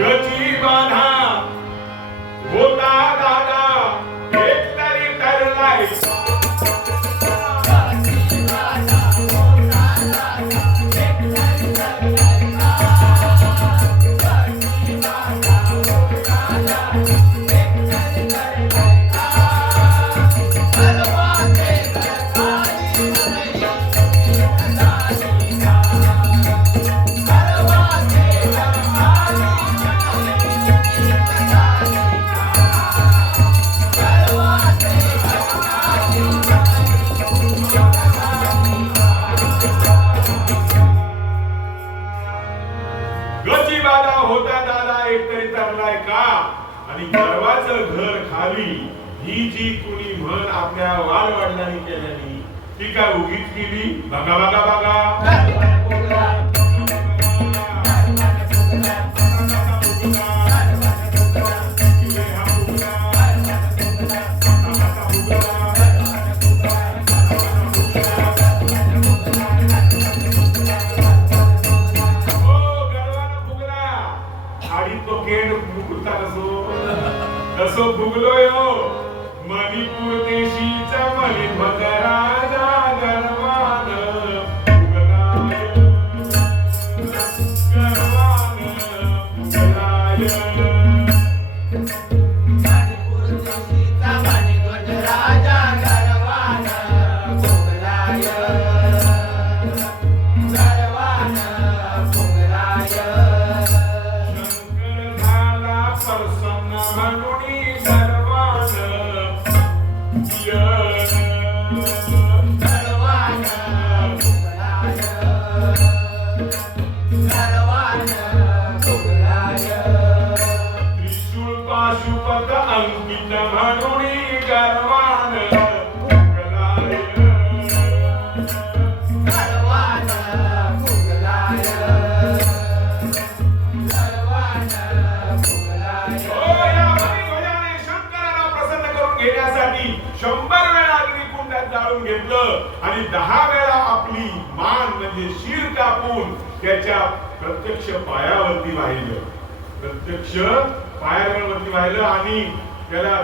गची बाधा होता आणि गर्वाचं घर खाली ही जी कुणी म्हण आपल्या वाडवडिलांनी केल्यानी ती काय उगीच केली? बघा बघा बघा. कसो फुगलोय हो दहा वेळा आपली मान म्हणजे शिर कापून त्याच्या प्रत्यक्ष पायावरती वाहिलं. प्रत्यक्ष पायावरती वाहिलं आणि त्याला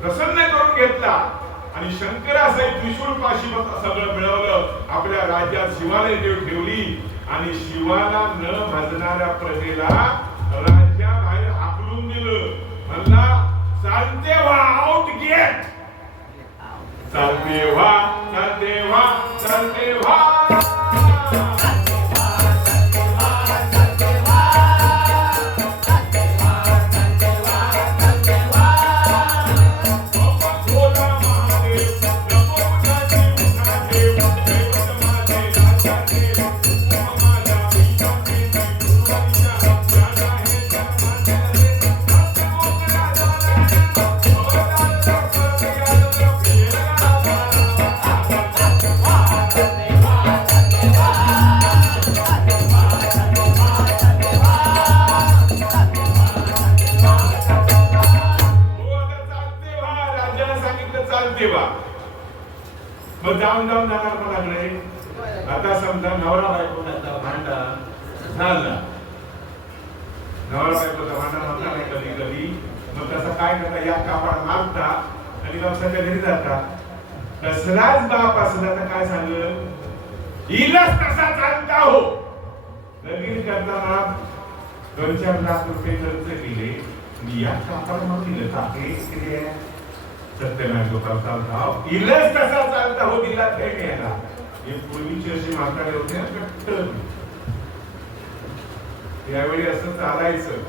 प्रसन्न करून घेतला. आणि शंकरासाहेब त्रिशूळ पाशी सगळं मिळवलं. आपल्या राज्यात शिवाने देव ठेवली. आणि शिवाला न भजणाऱ्या प्रजेला राज्याबाहेर हाकलून दिलं. म्हणला चालते वा आउट गेट चालते व्हा चालते मी या कापड सत्यनारायण कसा चालता हो दिला थेट यायला हे पूर्वीची अशी म्हातारे होते कट्टर यावेळी असं चालायचं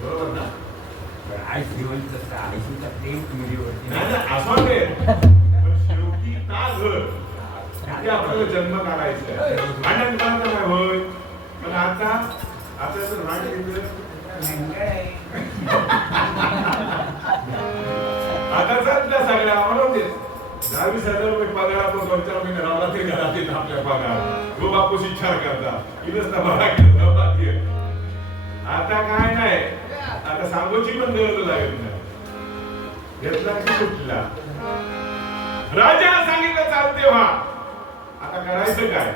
बरोबर ना काय श्रीमंत प्रेम तुमच्यावरती नाही ना असं ते पण शेवटी का घर ते आपल्याला जन्म काढायचं आहे. होय पण आता आता जर भांडण आता चालल्या सगळ्या आम्हाला दहावीस हजार रुपये पगार आपण दोन चार महिने राहला ते घरात येत आपल्या पगार. तो बापूस इच्छा करता. इथंच ना बघा आता काय नाही. आता सांगूची पण गरज लागत नाही. घेतला की सुटला. राजा सांगितलं चालते व्हा हो. आता करायचं काय?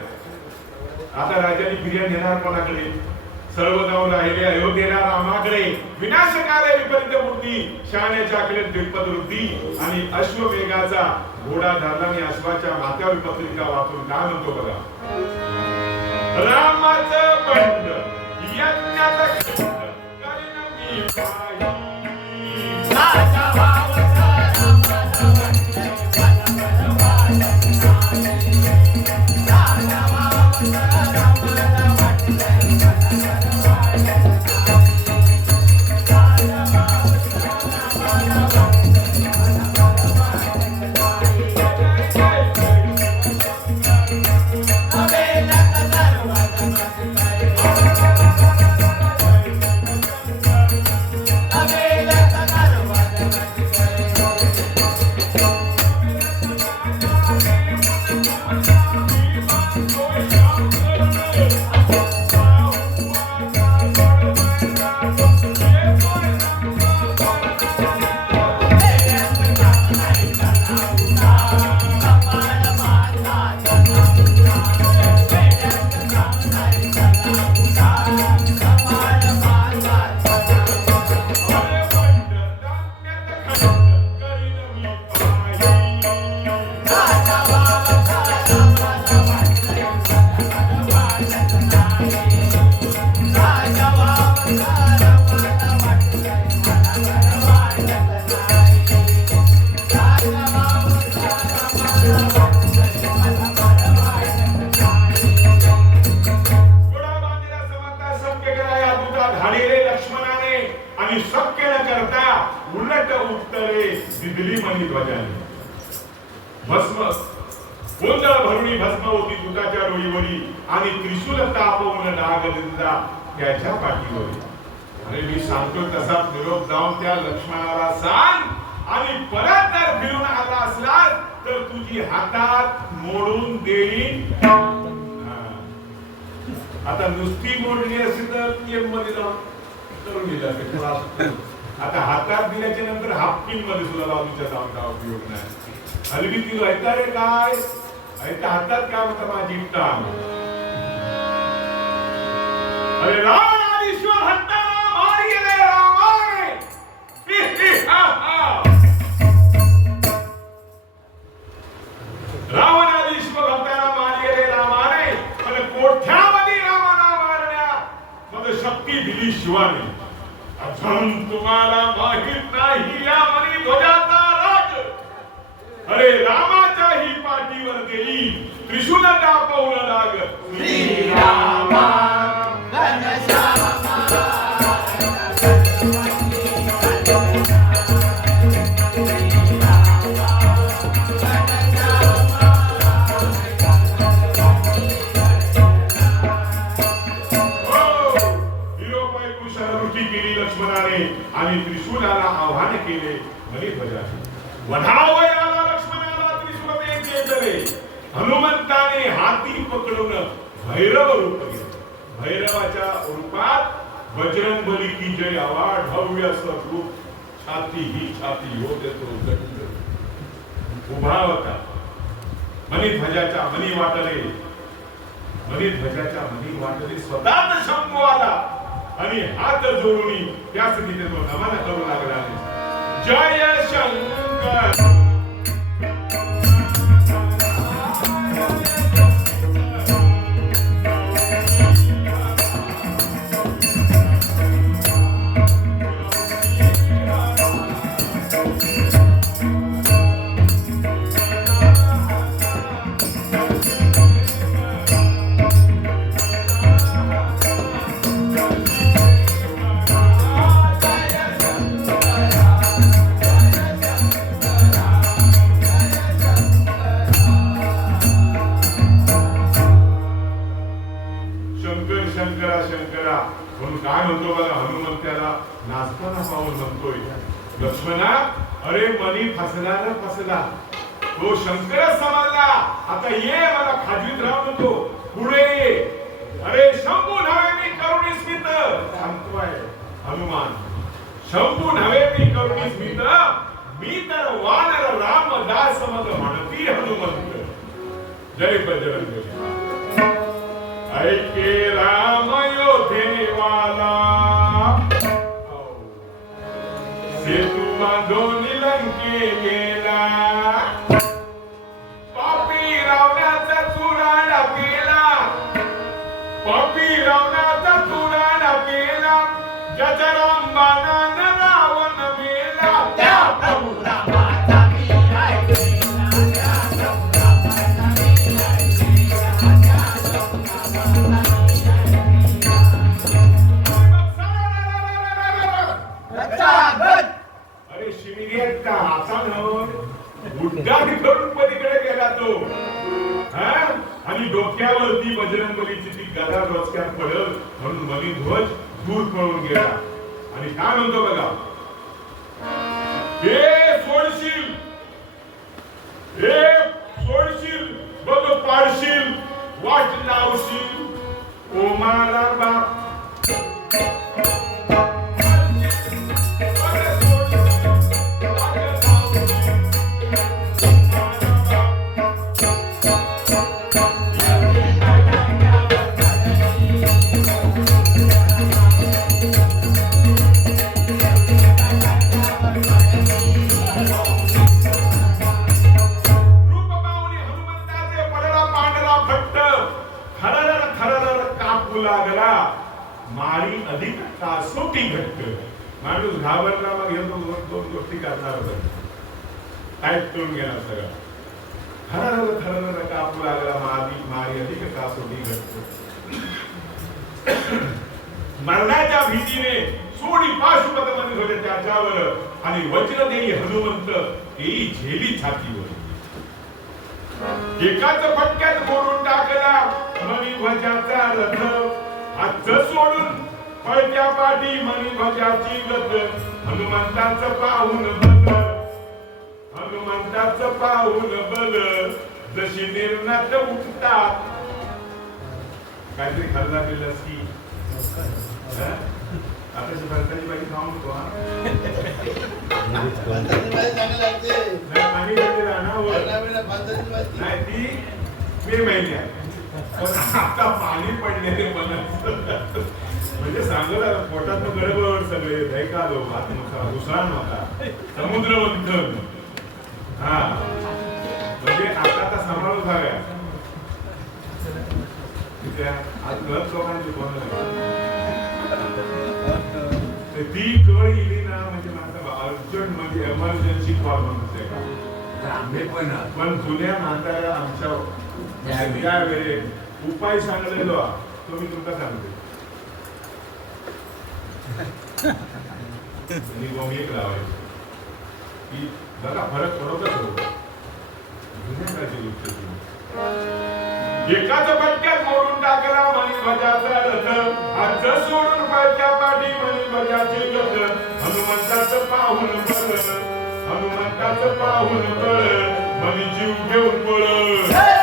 आता राजाने बिर्याणी येणार कोणाकडे? सर्व जाऊन राहिले अयोध्येला रामाकडे. विनाशकाले विपरीत मूर्ती शहाण्याच्या आकडे द्विपद वृद्धी आणि अश्वमेघाचा घोडा धरला मी अश्वाच्या माथ्यावर विपत्रिका वापरून काय म्हणतो बघा? रामाच बंड यज्ञात खंड करीन दिदली भस्म गोंधळ भरुणी भस्म होती दुताच्या डोळीवरी आणि त्रिशूल तापवून डाग दिला त्याच्या पाठीवर. अरे मी सांगतो तसाच निरोप जाऊन त्या लक्ष्मणाला सांग आणि परत जर फिरून आला असलास तर तुझी हातात मोडून देईन. आता नुसती मोडली असेल तर एममध्ये जाऊन करून दिलं असेल. आता हातात दिल्याच्या नंतर हाफ पिनमध्ये सुद्धा बाजूच्या जाऊन उपयोग नाही. हलवी तिलो ऐकता रे काय? ऐकता हातात काय म्हणता माझी टांग? अरे राम ईश्वर हत्ता मारी रे रामाने कोठ्यामध्ये शक्ती दिली शिवाने. अजून तुम्हाला माहीत नाही या मनी ध्वजाचा राज अरे रामाच्या ही पाठीवर देई त्रिशूल टापवलं लाग श्री हो. ಕೇಳಿ ಕರುಣಿಸ್ ಮಿತ್ರ ಮೀತರ ವಾನರ ರಾಮ ದಾಸ ಮಗ ಮಣಪಿ ಹನುಮಂತ ಜೈ ಬಜರಂಗ ಐಕೆ ರಾಮ ಯೋಧೆ ವಾಲಾ ಸೇತು ಮಾಧೋ ನಿಲಂಕೆಗೆ रक्षागत अरे शिमिगेट का? हातानं गुड्डा तिथून पलीकडे गेला तो. आणि डोक्यावरती बजरंगबलीची ती गदा डोसक्यात पडल म्हणून मनी ध्वज दूर पळून गेला. आणि काय म्हणतो बघा? हे सोडशील. हे सोडशील. बघ पाडशील. वाट लावशील. ओ मला बाप. माळी अधिक कासोटी घट्ट. माणूस घाबरला मग येतो दोन दोन गोष्टी करणार होता. टाईप करून घेणार सगळं? खरर खरर कापू लागला मारी माळी अधिक कासोटी घट्ट. मरणाच्या भीतीने सोडी पाशुपत मध्ये होते त्याच्यावर. आणि वज्र देई हनुमंत येई झेली छातीवर. एकाच पटक्यात मोडून टाकला. मनी वजाचा रथ. हात सोडून पळत्या पाठी मणिध्वजाची गत हनुमंताचं पाहून बल हनुमंताचं पाहून बल जशी निर्णात उठतात काहीतरी खाल्ला पिल्लास की? आता सरकारची बाई खाऊन नको. नाही ती मे महिन्यात. पण आता पाणी पडलेले मला म्हणजे सांगत पोटात गडबड सगळे दैकालो भात नका उसळा नका समुद्र मंथन हा. म्हणजे आता हव्या ठीक आहे? आज गळत लोकांची कोण ती कळ गेली ना म्हणजे माझा अर्जंट म्हणजे एमर्जन्सी कॉल पण पण जुन्या म्हाताऱ्या आमच्या त्यावेळी. उपाय सांगलेलो हा. तो मी तुमका सांगते एक लावायची. की बघा फरक पडतच होतो. गोष्ट एकाच पटक्यात मोडून टाकला मणिध्वजाचा रथ. आज सोडून पाहिल्या पाठी मणिध्वजाची गत हनुमंताचं पाहून बळ हनुमंताचं पाहून बळ मनी जीव घेऊन पळ.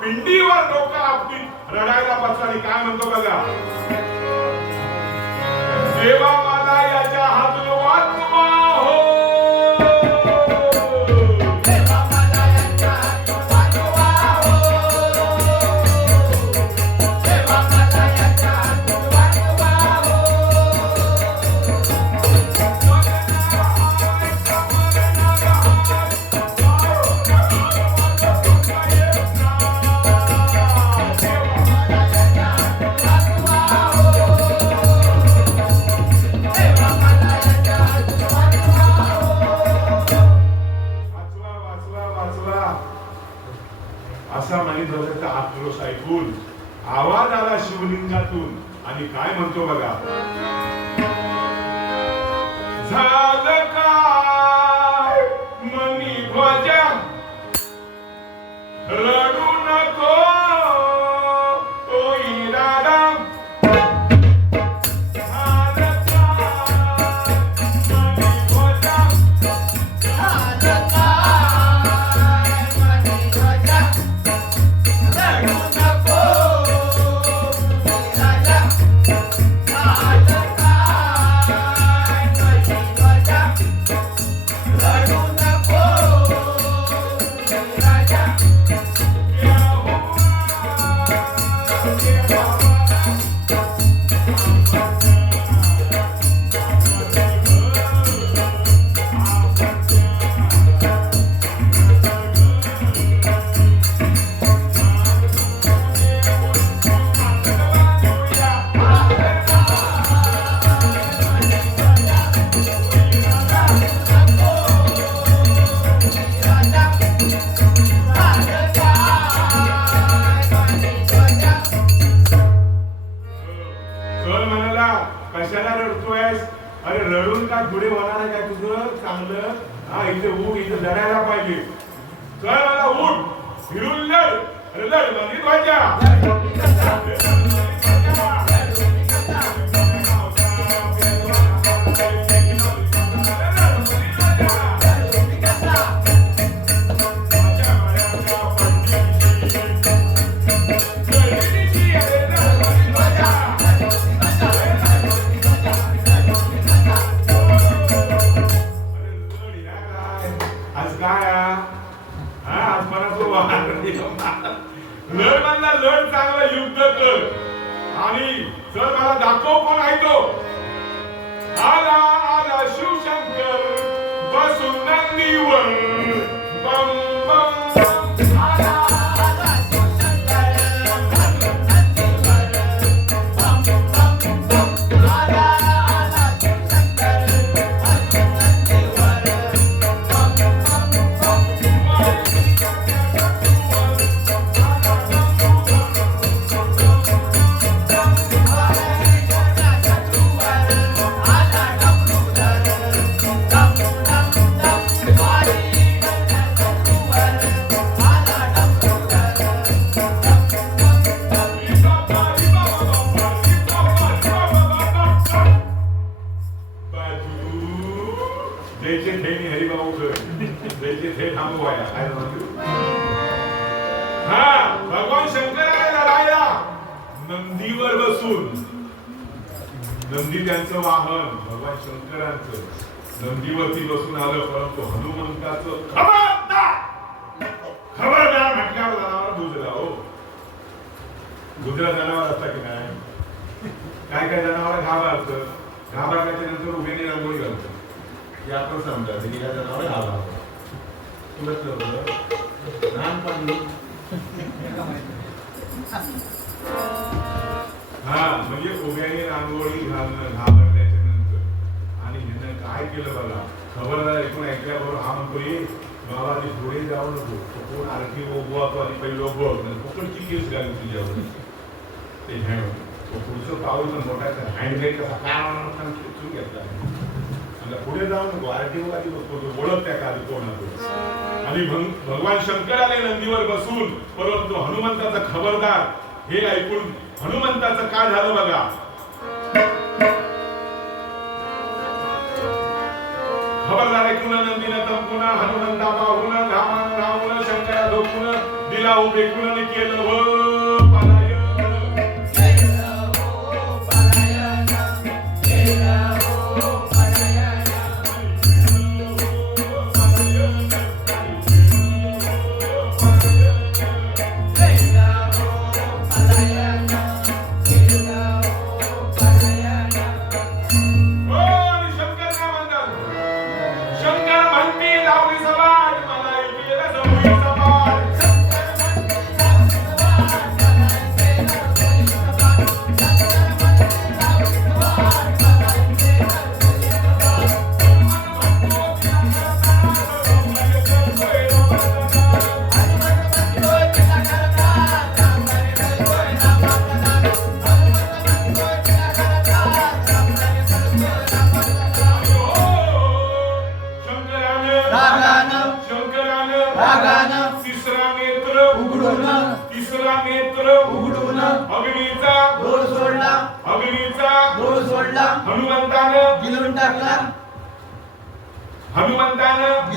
पिंडीवर डोकं आपली रडायला बसला काय म्हणतो बघा? काय म्हणतो बघा? समजायचं की या जनावर घाबरतं तुला होतं लहानपणी हा म्हणजे उभ्याने रांगोळी घालणं घाबरल्याच्या नंतर आणि ह्यानं काय केलं बघा खबरदार ऐकून ऐकल्याबरोबर हा म्हणतो ये बाबा आधी पुढे जाऊ नको तो कोण आणखी ओबवा तो आणि पहिलं बघ फुकटची केस घालून तुझ्यावर ते ह्या तो पुढचं पाऊल तर मोठा हँडबॅग कसा काय खेचून घेतला आणि पुढे जाऊन नको आरटीओ बसतो तो ओळख त्या काल कोण आणि भगवान शंकराने नंदीवर बसून परंतु हनुमंताचा खबरदार हे ऐकून हनुमंताचं काय झालं बघा? खबरदार ऐकून नंदीनं तंपून हनुमंता पाहून घामान राहून शंकरा धोकून दिला उभे केलं व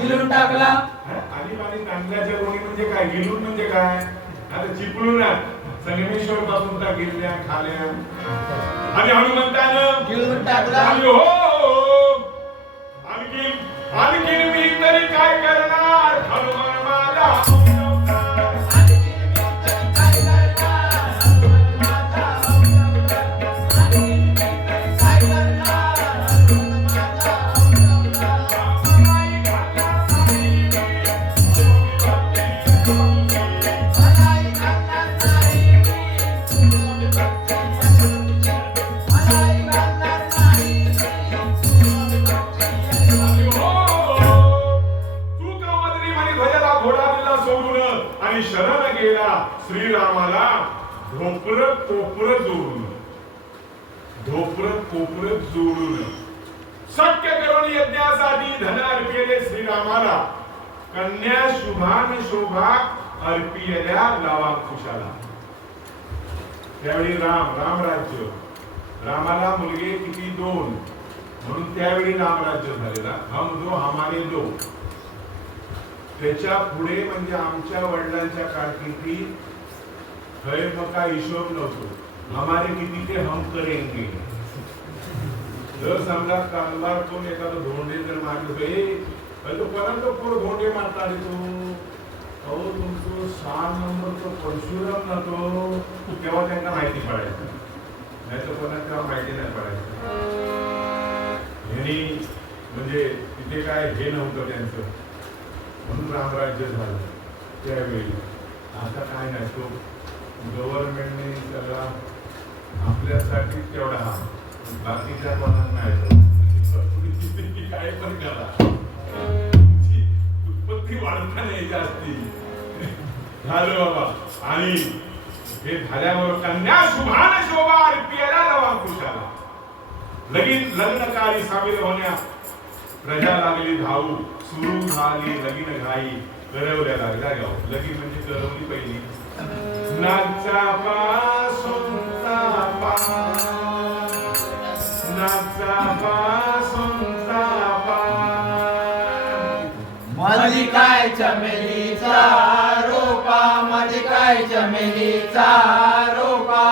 गिलून टाकला. आणि आणि कांद्याच्या गोणी म्हणजे काय? गिलून म्हणजे काय? आता चिपळूण संगमेश्वर पासून त्या गिरल्या खाल्या. आणि हनुमंतानं गिलून टाकला. आणि हो! आणखी आणखी मी तरी काय करणार? हनुमान दो त्याच्या पुढे म्हणजे आमच्या वडिलांच्या कारकिर्दी खैर मका हिशोब नव्हतो. हमारे किती ते हम करेंगे. जर समजा कामगार कोण एखादं धोंडे जर मारलं तो पर्यंत कोण धोंडे मारता रे तू. अहो तुमचं सहा नंबरचं परशुराम ना तो. तेव्हा त्यांना माहिती पडायचं. नाही तर कोणा तेव्हा माहिती नाही पडायचं. यांनी म्हणजे ते काय हे नव्हतं त्यांचं. म्हणून रामराज्य झालं. त्यावेळी आता काय नाही तो गव्हर्नमेंटने त्याला आपल्यासाठी तेवढा हा बाकीच्या कोणाला नाही काय पण करा. उत्पत्ती वाढता नाही जास्ती झालं बाबा. आणि हे झाल्यावर कन्या शुभान शोभा अर्पियाला लवा कुशाला लगीन लग्नकारी सामील होण्या प्रजा लागली धावू सुरू झाली लगीन घाई करवल्या लागल्या गाव. लगीन म्हणजे करवली पहिली. नाचा पासून नाचा पासून मधी काय चमेलीचा रोपा मधी काय चमेलीचा रोपा?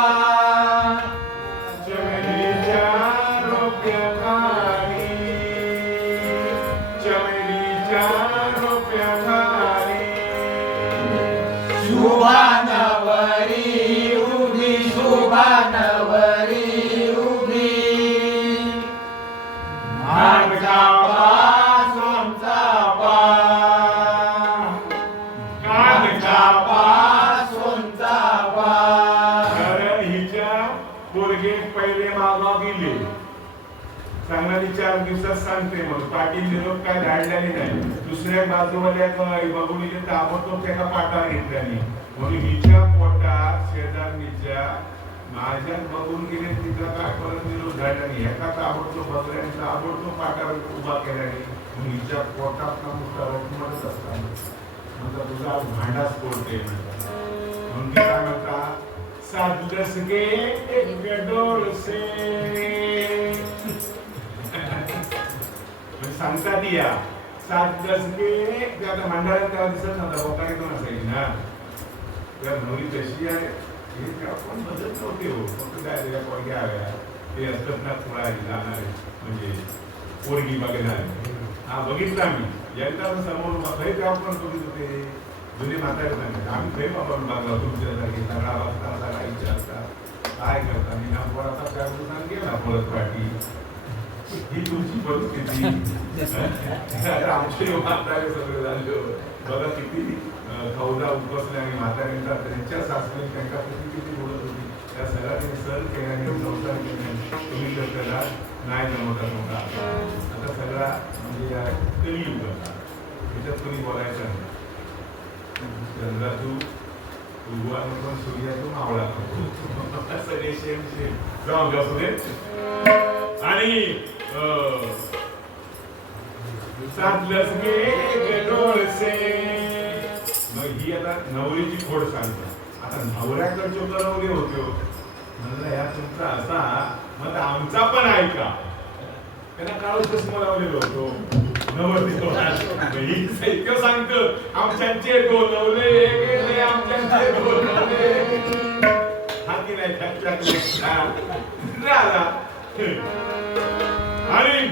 शुभानवरी उभी. मागचा चापा कागचा चापा कारण हिच्या पोरगे पहिले मागा गेले. सांगणारी चार दिवसात सांगते मग. पाटील निरोप काय धाडल्याने नाही. दुसऱ्या बाजूवाल्या बघून ताबडतोब त्याला पाठा घेतल्याने. माझ्या बघून गेले तिथं काय परत विरोध झाला नाही. एका ताबडतोब बघल्याने ताबडतोब पाठावर उभा केल्याने म्हणून हिच्या पोटात ना मोठा रखमतच असतात म्हणतात तुझा भांडाच फोडते. म्हणतात म्हणून ते काय म्हणतात सात दस के एक गडोल से म्हणजे या. सात दस के ते आता मंडळात तेव्हा दिसत नव्हता बोकाने कोण असायची ना त्या नवरी तशी आहे. बदलत नव्हते हो फक्त काय पोरग्या हव्या ते असतात ना जाणारे म्हणजे पोरगी बघणारे हा बघितला मी एकदा समोर खरी पण बघित होते जुने म्हातारे सांगतात आम्ही खरी बाबा बघला तुमच्यासाठी सगळा वाजता सगळा विचारता काय करता मी ना पोराचा दिवसात गेला परत पाठी ही तुमची परिस्थिती आमचे म्हातारे सगळे झाले. बघा किती अं, खौदा उपसले आणि म्हाताऱ्यांचा त्यांच्या सासरे त्यांच्या प्रती किती बोलत होती? त्या सगळ्या त्यांनी सर केल्याने संसार केल्याने तुम्ही तर त्याला नाही जमवता नव्हता आता सगळा म्हणजे या कलियुग त्याच्यात कोणी बोलायचं नाही. चंद्रा तू उगवा नको सूर्या सगळे शेम शेम जाऊ द्या असू दे. आणि अं, साधलंच गे डोळसे. मग ही आता नवरीची खोड सांगते. आता नवऱ्याकडचे करवले होते? हो. म्हणलं ह्या तुमचा असा मग आमचा पण ऐका त्यांना काळ चष्मा लावलेलो होतो नवर ही साहित्य सांगतं आमच्यांचे दोन नवले गेले आमच्यांचे दोन नवले की नाही? झाला आणि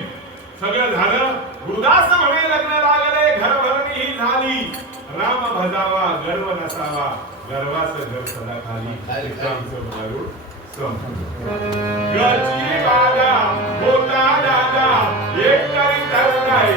सगळं झालं. गुरुदास म्हणे लग्न लागले घरभरणी ही झाली. राम भजावा गर्व नसावा गर्वाचं घर सदा खाली खाली. आमचं भारूड संपलं. गची बाजा होता दादा एक तरी तर नाही